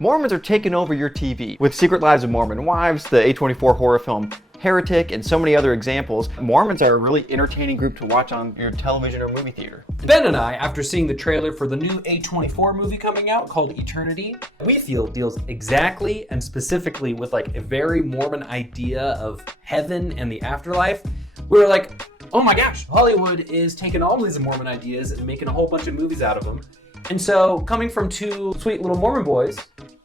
Mormons are taking over your TV. With Secret Lives of Mormon Wives, the A24 horror film Heretic, and so many other examples, Mormons are a really entertaining group to watch on your television or movie theater. Ben and I, after seeing the trailer for the new A24 movie coming out called Eternity, we feel deals exactly and specifically with like a very Mormon idea of heaven and the afterlife. We were like, oh my gosh, Hollywood is taking all these Mormon ideas and making a whole bunch of movies out of them. And so, coming from two sweet little Mormon boys,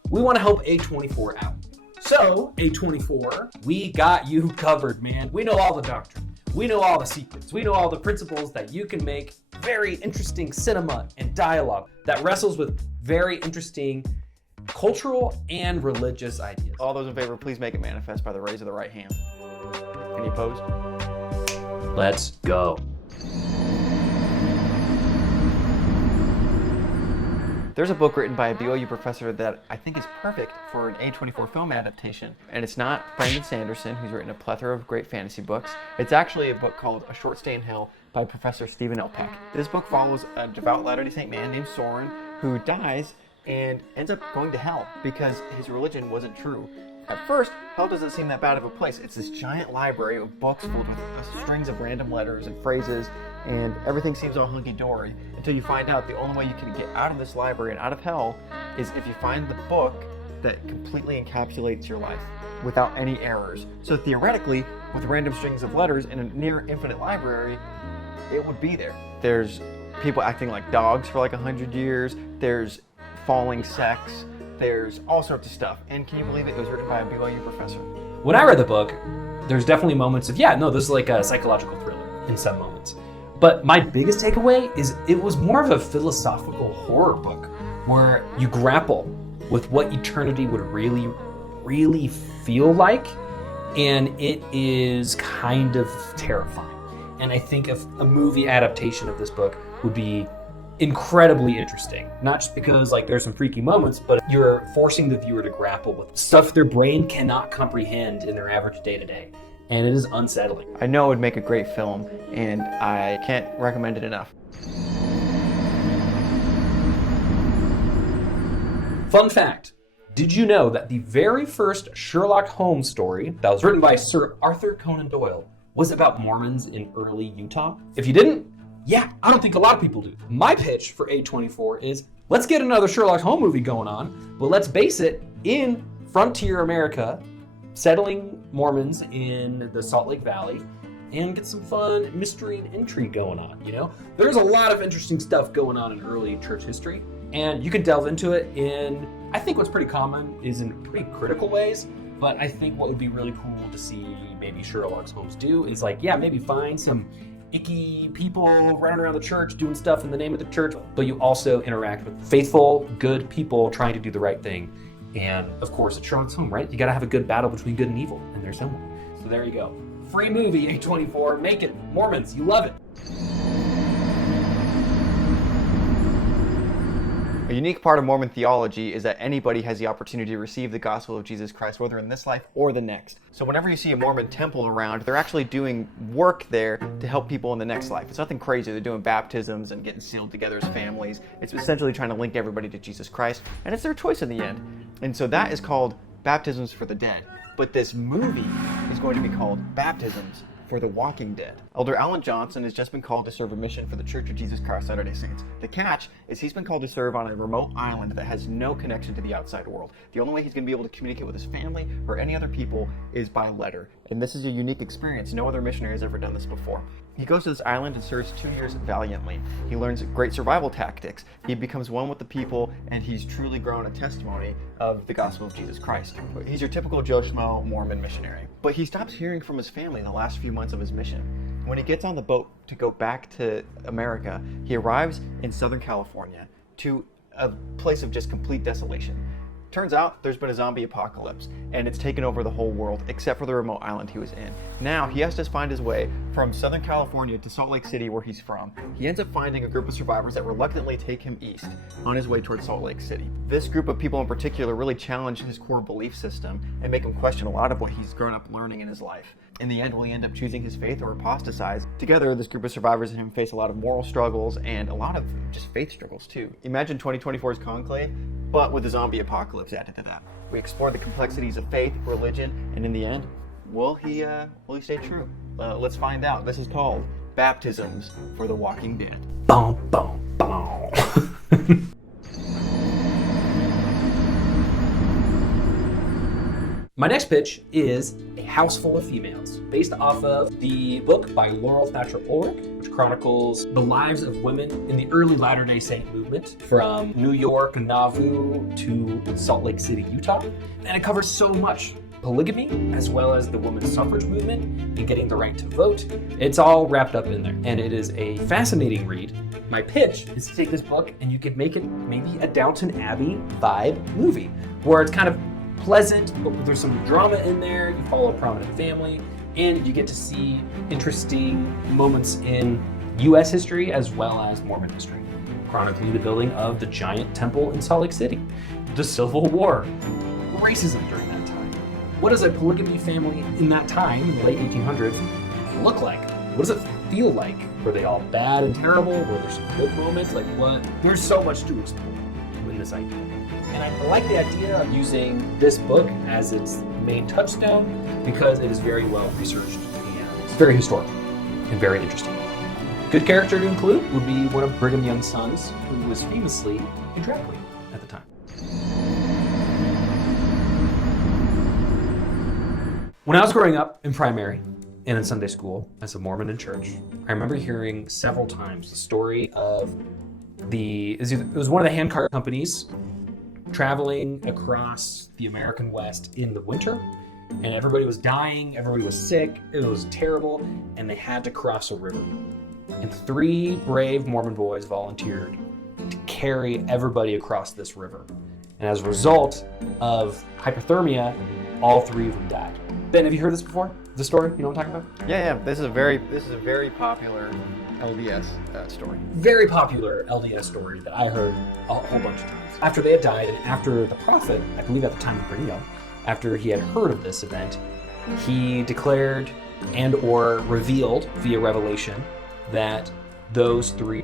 we want to help A24 out. So, A24, we got you covered, man. We know all the doctrine. We know all the secrets. We know all the principles that you can make very interesting cinema and dialogue that wrestles with very interesting cultural and religious ideas. All those in favor, please make it manifest by the raise of the right hand. Any opposed? Let's go. There's a book written by a BYU professor that I think is perfect for an A24 film adaptation. And it's not Brandon Sanderson, who's written a plethora of great fantasy books. It's actually a book called A Short Stay in Hell by Professor Stephen L. Peck. This book follows a devout Latter-day Saint man named Soren who dies and ends up going to hell because his religion wasn't true. At first, hell doesn't seem that bad of a place. It's this giant library of books filled with strings of random letters and phrases, and everything seems all hunky-dory until you find out the only way you can get out of this library and out of hell is if you find the book that completely encapsulates your life without any errors. So theoretically, with random strings of letters in a near infinite library, it would be there. There's people acting like dogs for like 100 years. There's falling sex. There's all sorts of stuff. And can you believe it was written by a BYU professor? When I read the book, there's definitely moments of, this is like a psychological thriller in some moments. But my biggest takeaway is it was more of a philosophical horror book where you grapple with what eternity would really, really feel like. And it is kind of terrifying. And I think if a movie adaptation of this book would be incredibly interesting, not just because there's some freaky moments, but you're forcing the viewer to grapple with stuff their brain cannot comprehend in their average day-to-day, and it is unsettling. I know it would make a great film, and I can't recommend it enough. Fun fact, did you know that the very first Sherlock Holmes story that was written by Sir Arthur Conan Doyle was about Mormons in early Utah? If you didn't, I don't think a lot of people do. My pitch for A24 is, let's get another Sherlock Holmes movie going on, but let's base it in frontier America, settling Mormons in the Salt Lake Valley, and get some fun mystery and intrigue going on, There's a lot of interesting stuff going on in early church history, and you can delve into it in, I think what's pretty common is in pretty critical ways, but I think what would be really cool to see maybe Sherlock Holmes do is maybe find some icky people running around the church doing stuff in the name of the church, but you also interact with faithful, good people trying to do the right thing. And of course, it's Sherlock Holmes, right? You gotta have a good battle between good and evil, and there's someone. So there you go. Free movie, A24, make it. Mormons, you love it. A unique part of Mormon theology is that anybody has the opportunity to receive the gospel of Jesus Christ, whether in this life or the next. So whenever you see a Mormon temple around, they're actually doing work there to help people in the next life. It's nothing crazy. They're doing baptisms and getting sealed together as families. It's essentially trying to link everybody to Jesus Christ, and it's their choice in the end. And so that is called Baptisms for the Dead. But this movie is going to be called Baptisms for the Walking Dead. Elder Alan Johnson has just been called to serve a mission for the Church of Jesus Christ Latter-day Saints. The catch is he's been called to serve on a remote island that has no connection to the outside world. The only way he's going to be able to communicate with his family or any other people is by letter. And this is a unique experience. No other missionary has ever done this before. He goes to this island and serves 2 years valiantly. He learns great survival tactics. He becomes one with the people, and he's truly grown a testimony of the gospel of Jesus Christ. He's your typical Joe Schmo Mormon missionary. But he stops hearing from his family in the last few months of his mission. When he gets on the boat to go back to America, he arrives in Southern California to a place of just complete desolation. Turns out there's been a zombie apocalypse, and it's taken over the whole world except for the remote island he was in. Now he has to find his way from Southern California to Salt Lake City, where he's from. He ends up finding a group of survivors that reluctantly take him east on his way towards Salt Lake City. This group of people in particular really challenge his core belief system and make him question a lot of what he's grown up learning in his life. In the end, will he end up choosing his faith or apostatize? Together, this group of survivors and him face a lot of moral struggles and a lot of just faith struggles too. Imagine 2024's Conclave, but with a zombie apocalypse added to that. We explore the complexities of faith, religion, and in the end, will he stay true? Let's find out. This is called Baptisms for the Walking Dead. Boom, boom, boom. My next pitch is A House Full of Females, based off of the book by Laurel Thatcher Ulrich, which chronicles the lives of women in the early Latter-day Saint movement from New York, Nauvoo to Salt Lake City, Utah. And it covers so much. Polygamy, as well as the women's suffrage movement and getting the right to vote. It's all wrapped up in there. And it is a fascinating read. My pitch is to take this book and you could make it maybe a Downton Abbey vibe movie, where it's kind of pleasant, but there's some drama in there. You follow a prominent family, and you get to see interesting moments in U.S. history as well as Mormon history, chronicling the building of the giant temple in Salt Lake City, the Civil War, racism during that time. What does a polygamy family in that time, in the late 1800s, look like? What does it feel like? Were they all bad and terrible? Were there some good moments? Like what? There's so much to explore in this idea. And I like the idea of using this book as its main touchstone because it is very well researched and it's very historical and very interesting. Good character to include would be one of Brigham Young's sons, who was famously a drag queen at the time. When I was growing up in primary and in Sunday school as a Mormon in church, I remember hearing several times the story of it was one of the handcart companies traveling across the American West in the winter, and everybody was dying, everybody was sick, it was terrible, and they had to cross a river. And 3 brave Mormon boys volunteered to carry everybody across this river. And as a result of hypothermia, all 3 of them died. Ben, have you heard this before? The story? You know what I'm talking about? Yeah. This is a very popular LDS story. Very popular LDS story that I heard a whole bunch of times. After they had died, and after the prophet, I believe at the time of Brigham Young, after he had heard of this event, he declared and or revealed via revelation that those 3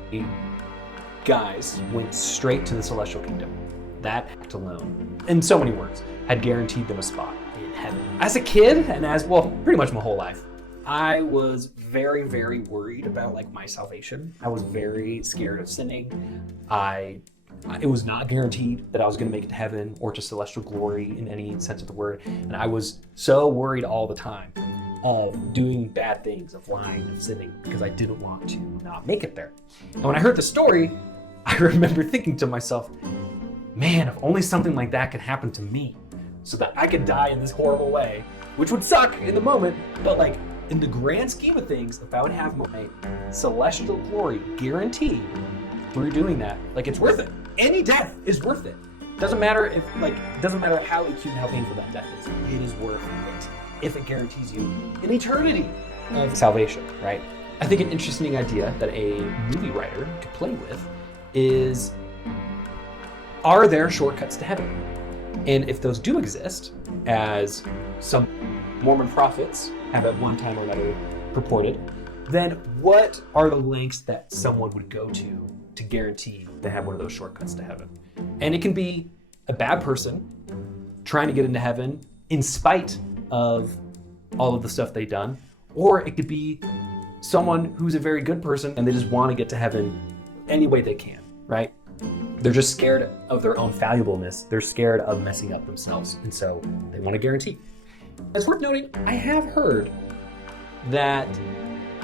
guys went straight to the celestial kingdom. That act alone, in so many words, had guaranteed them a spot in heaven. As a kid, and pretty much my whole life, I was very, very worried about my salvation. I was very scared of sinning. It was not guaranteed that I was going to make it to heaven or to celestial glory in any sense of the word. And I was so worried all the time of doing bad things, of lying and sinning, because I didn't want to not make it there. And when I heard the story, I remember thinking to myself, man, if only something like that could happen to me, so that I could die in this horrible way, which would suck in the moment, but in the grand scheme of things, if I would have my celestial glory guaranteed through doing that, it's worth it. Any death is worth it. Doesn't matter how acute and how painful that death is. It is worth it if it guarantees you an eternity of salvation, right? I think an interesting idea that a movie writer could play with is, are there shortcuts to heaven? And if those do exist, as some Mormon prophets have at one time or another purported, then what are the lengths that someone would go to guarantee they have one of those shortcuts to heaven? And it can be a bad person trying to get into heaven in spite of all of the stuff they've done, or it could be someone who's a very good person and they just want to get to heaven any way they can, right? They're just scared of their own valuableness. They're scared of messing up themselves, and so they want to guarantee. It's worth noting, I have heard that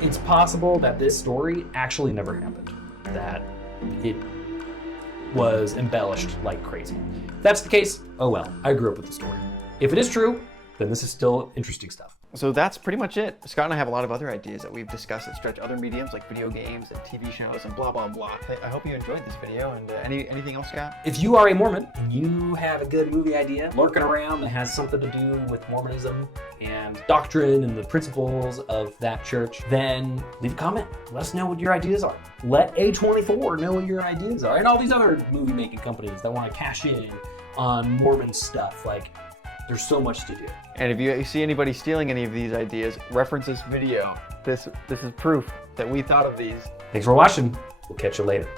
it's possible that this story actually never happened, that it was embellished like crazy. If that's the case, oh well, I grew up with the story. If it is true, then this is still interesting stuff. So that's pretty much it. Scott and I have a lot of other ideas that we've discussed that stretch other mediums like video games and TV shows and blah, blah, blah. I hope you enjoyed this video. And anything else, Scott? If you are a Mormon and you have a good movie idea lurking around that has something to do with Mormonism and doctrine and the principles of that church, then leave a comment. Let us know what your ideas are. Let A24 know what your ideas are. And all these other movie making companies that want to cash in on Mormon stuff. There's so much to do. And if you see anybody stealing any of these ideas, reference this video. This is proof that we thought of these. Thanks for watching. We'll catch you later.